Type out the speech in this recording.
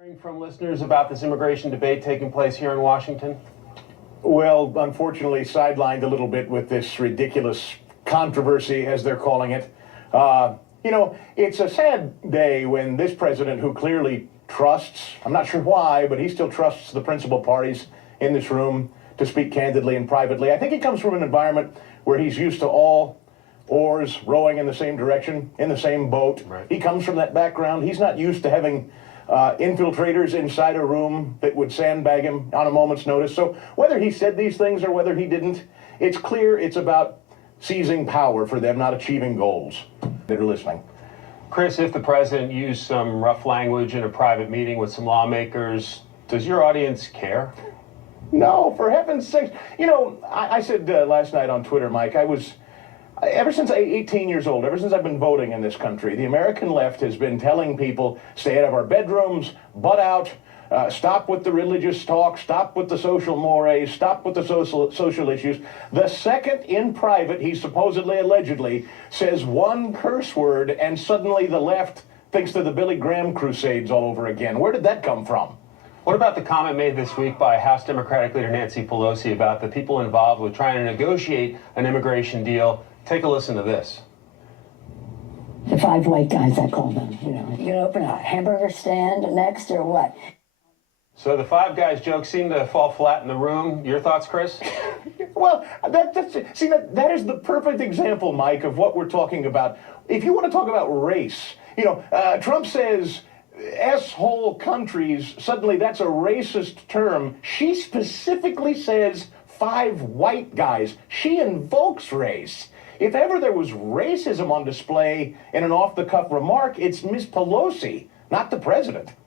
Hearing from listeners about this immigration debate taking place here in Washington? Well, unfortunately, sidelined a little bit with this ridiculous controversy, as they're calling it. It's a sad day when this president, who clearly trusts, I'm not sure why, but he still trusts the principal parties in this room to speak candidly and privately. I think he comes from an environment where he's used to all oars rowing in the same direction, in the same boat. Right. He comes from that background. He's not used to having infiltrators inside a room that would sandbag him on a moment's notice. So whether he said these things or whether he didn't, it's clear it's about seizing power for them, not achieving goals. That are listening. Chris, if the president used some rough language in a private meeting with some lawmakers, does your audience care? No, for heaven's sakes. I said last night on Twitter, Mike, ever since I'm 18 years old, ever since I've been voting in this country, the American left has been telling people, stay out of our bedrooms, butt out, stop with the religious talk, stop with the social mores, stop with the social issues. The second in private, he supposedly, allegedly, says one curse word, and suddenly the left thinks they're the Billy Graham crusades all over again. Where did that come from? What about the comment made this week by House Democratic leader Nancy Pelosi about the people involved with trying to negotiate an immigration deal? Take a listen to this. The five white guys, I call them. You gonna open a hamburger stand next or what? So the five guys joke seemed to fall flat in the room. Your thoughts, Chris? Well, that is the perfect example, Mike, of what we're talking about. If you want to talk about race, Trump says S-hole countries, suddenly that's a racist term. She specifically says five white guys. She invokes race. If ever there was racism on display in an off-the-cuff remark, it's Ms. Pelosi, not the president.